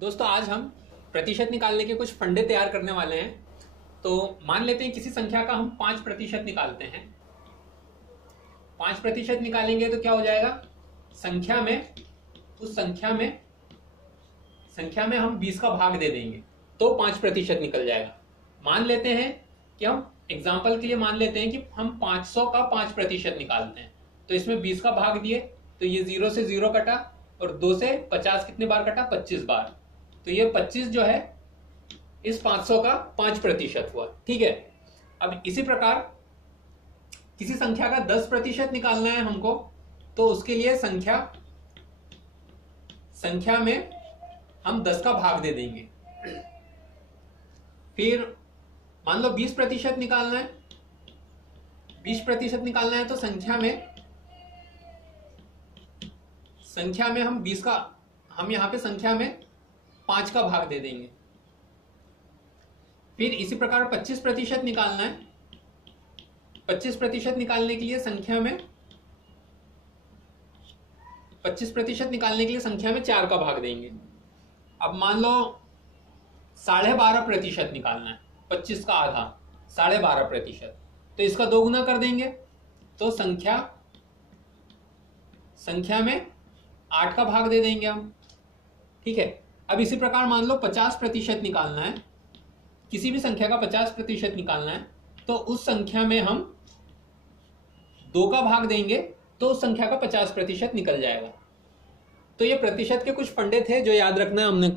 दोस्तों आज हम प्रतिशत निकालने के कुछ फंडे तैयार करने वाले हैं। तो मान लेते हैं किसी संख्या का हम 5% निकालते हैं। 5% निकालेंगे तो क्या हो जाएगा, संख्या में उस संख्या में हम 20 का भाग दे देंगे तो 5% निकल जाएगा। मान लेते हैं कि हम एग्जाम्पल के लिए मान लेते हैं कि हम 500 का 5% निकालते हैं, तो इसमें 20 का भाग दिए तो ये 0 से 0 कटा और 2 से 50 कितने बार कटा, 25 बार। तो ये 25 जो है इस 500 का 5% हुआ। ठीक है, अब इसी प्रकार किसी संख्या का 10% निकालना है हमको, तो उसके लिए संख्या में हम 10 का भाग दे देंगे। फिर मान लो 20% निकालना है, 20% निकालना है तो संख्या में हम 20 का, हम यहां पे संख्या में 5 का भाग दे देंगे। फिर इसी प्रकार 25% निकालना है, 25% निकालने के लिए संख्या में 25% निकालने के लिए संख्या में 4 का भाग देंगे। अब मान लो 12.5% निकालना है, 25 का आधा 12.5%, तो इसका 2 गुना कर देंगे तो संख्या में 8 का भाग दे देंगे हम। ठीक है, अब इसी प्रकार मान लो 50% निकालना है, किसी भी संख्या का 50% निकालना है, तो उस संख्या में हम 2 का भाग देंगे तो उस संख्या का 50% निकल जाएगा। तो ये प्रतिशत के कुछ फंडे थे जो याद रखना है हमने